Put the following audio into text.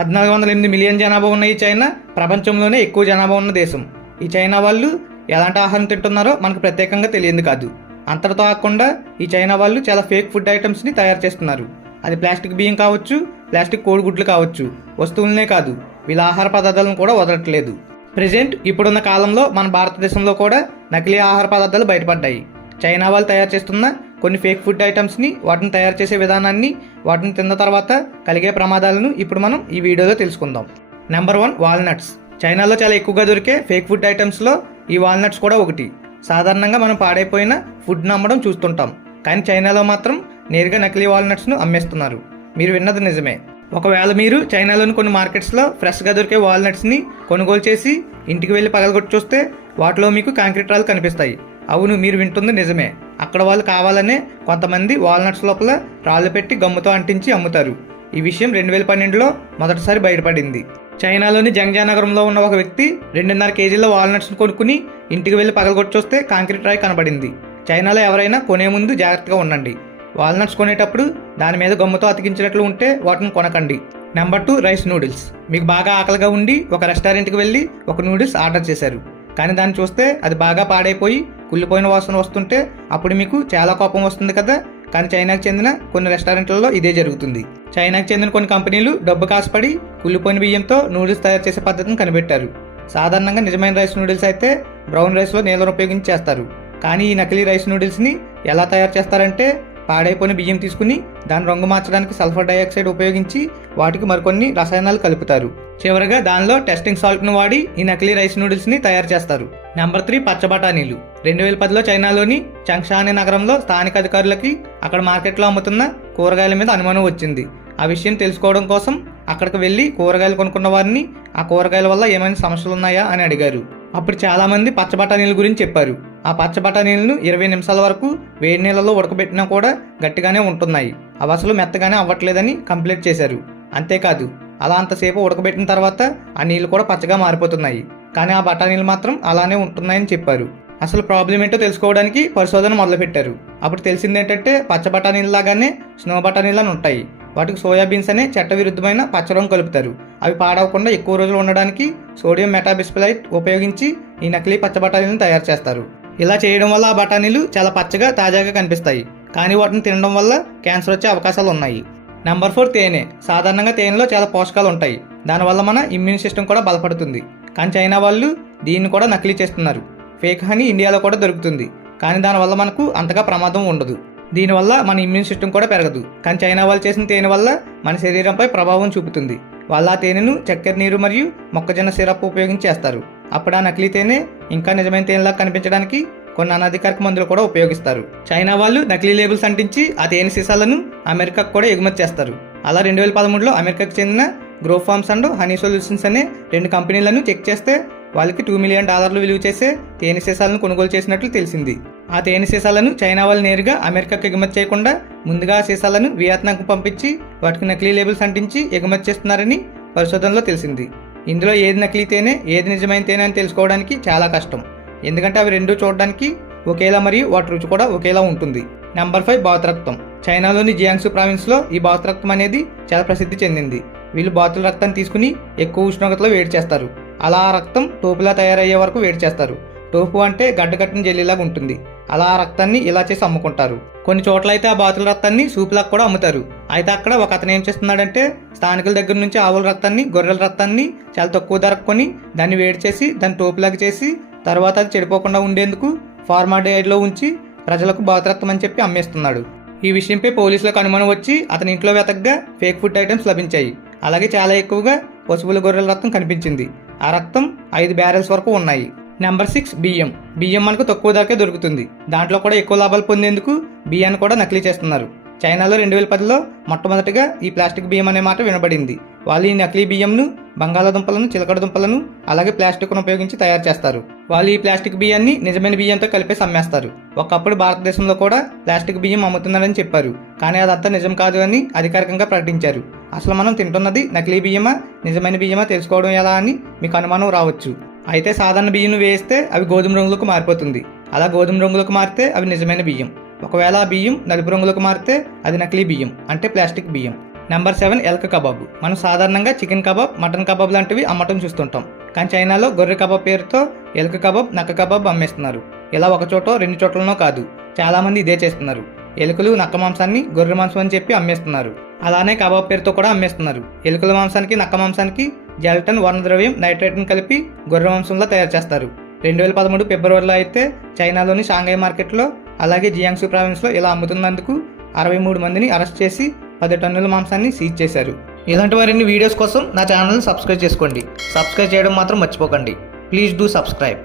1408 million జనాభా ఉన్న ఈ చైనా ప్రపంచంలోనే ఎక్కువ జనాభా ఉన్న దేశం. ఈ చైనా వాళ్ళు ఎలాంటి ఆహారం తింటున్నారో మనకు ప్రత్యేకంగా తెలియదు కాదు. అంతటితో కాకుండా ఈ చైనా వాళ్ళు చాలా ఫేక్ ఫుడ్ ఐటమ్స్ని తయారు చేస్తున్నారు. అది ప్లాస్టిక్ బియ్యం కావచ్చు, ప్లాస్టిక్ కోడిగుడ్లు కావచ్చు, వస్తువులనే కాదు వీళ్ళ ఆహార పదార్థాలను కూడా వదలట్లేదు. ప్రెజెంట్ ఇప్పుడున్న కాలంలో మన భారతదేశంలో కూడా నకిలీ ఆహార పదార్థాలు బయటపడ్డాయి. చైనా వాళ్ళు తయారు చేస్తున్న కొన్ని ఫేక్ ఫుడ్ ఐటమ్స్ని, వాటిని తయారు చేసే విధానాన్ని, వాటిని తిన్న తర్వాత కలిగే ప్రమాదాలను ఇప్పుడు మనం ఈ వీడియోలో తెలుసుకుందాం. Number 1, walnuts. చైనాలో చాలా ఎక్కువగా దొరికే ఫేక్ ఫుడ్ ఐటమ్స్లో ఈ వాల్నట్స్ కూడా ఒకటి. సాధారణంగా మనం పాడైపోయిన ఫుడ్ అమ్మడం చూస్తుంటాం, కానీ చైనాలో మాత్రం నేరుగా నకిలీ వాల్నట్స్ను అమ్మేస్తున్నారు. మీరు విన్నది నిజమే. ఒకవేళ మీరు చైనాలోని కొన్ని మార్కెట్స్లో ఫ్రెష్గా దొరికే వాల్నట్స్ని కొనుగోలు చేసి ఇంటికి వెళ్ళి పగలగొట్టి చూస్తే వాటిలో మీకు కాంక్రీట్ రాళ్ళు కనిపిస్తాయి. అవును, మీరు వింటుంది నిజమే. అక్కడ వాళ్ళు కావాలనే కొంతమంది వాల్నట్స్ లోపల రాళ్ళు పెట్టి గమ్ముతో అంటించి అమ్ముతారు. ఈ విషయం 2012లో మొదటిసారి బయటపడింది. చైనాలోని జంగ్జా నగరంలో ఉన్న ఒక వ్యక్తి 2.5 కేజీల వాల్నట్స్ను కొనుక్కుని ఇంటికి వెళ్ళి పగలగొట్టి చూస్తే కాంక్రీట్ రాయి కనబడింది. చైనాలో ఎవరైనా కొనే ముందు జాగ్రత్తగా ఉండండి. వాల్నట్స్ కొనేటప్పుడు దాని మీద గమ్ముతో అతికించినట్లు ఉంటే వాటిని కొనకండి. Number 2, rice noodles. మీకు బాగా ఆకలిగా ఉండి ఒక రెస్టారెంట్కి వెళ్ళి ఒక నూడిల్స్ ఆర్డర్ చేశారు, కానీ దాన్ని చూస్తే అది బాగా పాడైపోయి కుళ్ళిపోయిన వాసన వస్తుంటే అప్పుడు మీకు చాలా కోపం వస్తుంది కదా. కానీ చైనాకు చెందిన కొన్ని రెస్టారెంట్లలో ఇదే జరుగుతుంది. చైనాకు చెందిన కొన్ని కంపెనీలు డబ్బు కాసుపడి కుళ్ళిపోయిన బియ్యంతో నూడిల్స్ తయారు చేసే పద్ధతిని కనిపెట్టారు. సాధారణంగా నిజమైన రైస్ నూడిల్స్ అయితే బ్రౌన్ రైస్లో నీళ్ళను ఉపయోగించి చేస్తారు. కానీ ఈ నకిలీ రైస్ నూడిల్స్ని ఎలా తయారు చేస్తారంటే పాడైపోయిన బియ్యం తీసుకుని దాని రంగు మార్చడానికి సల్ఫర్ డైఆక్సైడ్ ఉపయోగించి వాటికి మరికొన్ని రసాయనాలు కలుపుతారు. చివరగా దానిలో టెస్టింగ్ సాల్ట్ను వాడి ఈ నకిలీ రైస్ నూడిల్స్ని తయారు చేస్తారు. నెంబర్ 3, పచ్చ బఠానీలు. 2010లో చైనాలోని చంగ్షా అనే నగరంలో స్థానిక అధికారులకి అక్కడ మార్కెట్లో అమ్ముతున్న కూరగాయల మీద అనుమానం వచ్చింది. ఆ విషయం తెలుసుకోవడం కోసం అక్కడికి వెళ్ళి కూరగాయలు కొనుక్కున్న వారిని ఆ కూరగాయల వల్ల ఏమైనా సమస్యలు ఉన్నాయా అని అడిగారు. అప్పుడు చాలా మంది పచ్చ బఠానీల గురించి చెప్పారు. ఆ పచ్చ బఠానీలను 20 నిమిషాల వరకు వేడి నీళ్ళలో ఉడకబెట్టినా కూడా గట్టిగానే ఉంటున్నాయి, అవి అసలు మెత్తగానే అవ్వట్లేదని కంప్లైంట్ చేశారు. అంతేకాదు, అలా అంతసేపు ఉడకబెట్టిన తర్వాత ఆ నీళ్లు కూడా పచ్చగా మారిపోతున్నాయి, కానీ ఆ బఠానీలు మాత్రం అలానే ఉంటున్నాయని చెప్పారు. అసలు ప్రాబ్లం ఏంటో తెలుసుకోవడానికి పరిశోధన మొదలుపెట్టారు. అప్పుడు తెలిసింది ఏంటంటే పచ్చ బఠానీలాగానే స్నో బఠానీలని ఉంటాయి. వాటికి సోయాబీన్స్ అనే చట్టవిరుద్ధమైన పచ్చరంగు కలుపుతారు. అవి పాడవకుండా ఎక్కువ రోజులు ఉండడానికి సోడియం మెటాబిస్పిలైట్ ఉపయోగించి ఈ నకిలీ పచ్చ బఠానీలను తయారు చేస్తారు. ఇలా చేయడం వల్ల ఆ బఠానీలు చాలా పచ్చగా తాజాగా కనిపిస్తాయి, కానీ వాటిని తినడం వల్ల క్యాన్సర్ వచ్చే అవకాశాలు ఉన్నాయి. నెంబర్ 4, తేనె. సాధారణంగా తేనెలో చాలా పోషకాలు ఉంటాయి, దానివల్ల మన ఇమ్యూన్ సిస్టమ్ కూడా బలపడుతుంది. కానీ చైనా వాళ్ళు దీన్ని కూడా నకిలీ చేస్తున్నారు. ఫేక్ హనీ ఇండియాలో కూడా దొరుకుతుంది, కానీ దానివల్ల మనకు అంతగా ప్రమాదం ఉండదు. దీనివల్ల మన ఇమ్యూన్ సిస్టమ్ కూడా పెరగదు. కానీ చైనా వాళ్ళు చేసిన తేనె వల్ల మన శరీరంపై ప్రభావం చూపుతుంది. వాళ్ళ ఆ తేనెను చక్కెర నీరు మరియు మొక్కజొన్న సిరప్ ఉపయోగించి చేస్తారు. అప్పుడు ఆ నకిలీ తేనె ఇంకా నిజమైన తేనెలా కనిపించడానికి కొన్ని అనధికారిక మందులు కూడా ఉపయోగిస్తారు. చైనా వాళ్ళు నకిలీ లేబుల్స్ అంటించి ఆ తేనె సీసాలను అమెరికాకు కూడా ఎగుమతి చేస్తారు. అలా 2013లో అమెరికాకు చెందిన Grow Farms and Honey Solutions అనే 2 కంపెనీలను చెక్ చేస్తే వాళ్ళకి $2 మిలియన్ విలువ చేసే తేనె సీసాలను కొనుగోలు చేసినట్లు తెలిసింది. ఆ తేనె సీసాలను చైనా వాళ్ళు నేరుగా అమెరికాకు ఎగుమతి చేయకుండా ముందుగా ఆ సీసాలను వియత్నాంకు పంపించి వాటికి నకిలీ లేబుల్స్ అంటించి ఎగుమతి చేస్తున్నారని పరిశోధనలో తెలిసింది. ఇందులో ఏది నకిలీ తేనె, ఏది నిజమైన తేనె అని తెలుసుకోవడానికి చాలా కష్టం, ఎందుకంటే అవి రెండూ చూడడానికి ఒకేలా మరియు వాటి రుచి కూడా ఒకేలా ఉంటుంది. నెంబర్ 5, బాతు రక్తం. చైనాలోని జియాంగ్సు ప్రావిన్స్లో ఈ బాతు రక్తం అనేది చాలా ప్రసిద్ధి చెందింది. వీళ్ళు బాతుల రక్తాన్ని తీసుకుని ఎక్కువ ఉష్ణోగ్రతలో వేడి చేస్తారు. అలా ఆ రక్తం టోపులా తయారయ్యే వరకు వేడి చేస్తారు. టోపు అంటే గడ్డ కట్టిన జెల్లీలాగా ఉంటుంది. అలా ఆ రక్తాన్ని ఇలా చేసి అమ్ముకుంటారు. కొన్ని చోట్ల అయితే ఆ బాతుల రక్తాన్ని సూపులాగా కూడా అమ్ముతారు. అయితే అక్కడ ఒక అతను ఏం చేస్తున్నాడంటే స్థానికుల దగ్గర నుంచి ఆవుల రక్తాన్ని, గొర్రెల రక్తాన్ని చాలా తక్కువ ధరకు కొని దాన్ని వేడి చేసి దాన్ని టోపులాగా చేసి తర్వాత అది చెడిపోకుండా ఉండేందుకు ఫార్మాల్డిహైడ్లో ఉంచి ప్రజలకు బాతు రక్తం అని చెప్పి అమ్మేస్తున్నాడు. ఈ విషయంపై పోలీసులకు అనుమానం వచ్చి అతని ఇంట్లో వెతకగా ఫేక్ ఫుడ్ ఐటమ్స్ లభించాయి. అలాగే చాలా ఎక్కువగా పశువుల గొర్రెల రక్తం కనిపించింది. ఆ రక్తం 5 బ్యారెల్స్ వరకు ఉన్నాయి. నెంబర్ 6, బియ్యం. బియ్యం మనకు తక్కువ ధరకే దొరుకుతుంది. దాంట్లో కూడా ఎక్కువ లాభాలు పొందేందుకు బియ్యాన్ని కూడా నకిలీ చేస్తున్నారు. చైనాలో 2010లో మొట్టమొదటిగా ఈ ప్లాస్టిక్ బియ్యం అనే మాట వినబడింది. వాళ్ళు ఈ నకిలీ బియ్యంను బంగాళాదుంపలను, చిలకడ దుంపలను అలాగే ప్లాస్టిక్ను ఉపయోగించి తయారు చేస్తారు. వాళ్ళు ఈ ప్లాస్టిక్ బియ్యాన్ని నిజమైన బియ్యంతో కలిపేసి అమ్మేస్తారు. ఒకప్పుడు భారతదేశంలో కూడా ప్లాస్టిక్ బియ్యం అమ్ముతున్నారని చెప్పారు, కానీ అదంతా నిజం కాదు అని అధికారికంగా ప్రకటించారు. అసలు మనం తింటున్నది నకిలీ బియ్యమా, నిజమైన బియ్యమా తెలుసుకోవడం ఎలా అని మీకు అనుమానం రావచ్చు. అయితే సాధారణ బియ్యం వేస్తే అవి గోధుమ రంగులకు మారిపోతుంది. అలా గోధుమ రంగులకు మారితే అవి నిజమైన బియ్యం. ఒకవేళ ఆ బియ్యం నలుపు రంగులకు మారితే అది నకిలీ బియ్యం, అంటే ప్లాస్టిక్ బియ్యం. Number 7 elk kebab. మనం సాధారణంగా చికెన్ కబాబ్, మటన్ కబాబ్ లాంటివి అమ్మటం చూస్తుంటాం. కానీ చైనాలో గొర్రె కబాబ్ పేరుతో ఎల్క్ కబాబ్, నక్క కబాబ్ అమ్మేస్తున్నారు. ఇలా ఒక చోటో 2 చోట్లనో కాదు, చాలామంది ఇదే చేస్తున్నారు. ఎలుకలు నక్క మాంసాన్ని గొర్రె మాంసం అని చెప్పి అమ్మేస్తున్నారు. అలానే కబాబ్ పేరుతో కూడా అమ్మేస్తున్నారు. ఎలుకల మాంసానికి, నక్క మాంసానికి జెలటిన్, వర్ణద్రవ్యం, నైట్రేట్ని కలిపి గొర్రె మాంసంలో తయారు చేస్తారు. 2013 ఫిబ్రవరిలో అయితే చైనాలోని షాంఘై మార్కెట్లో, అలాగే జియాంగ్సు ప్రావిన్స్లో ఇలా అమ్ముతున్నందుకు 63 మందిని అరెస్ట్ చేసి 10 టన్నుల మాంసాన్ని సీజ్ చేశారు. ఇలాంటి మరిన్ని వీడియోస్ కోసం నా ఛానల్ని సబ్స్క్రైబ్ చేసుకోండి. సబ్స్క్రైబ్ చేయడం మాత్రం మర్చిపోకండి. Please do subscribe.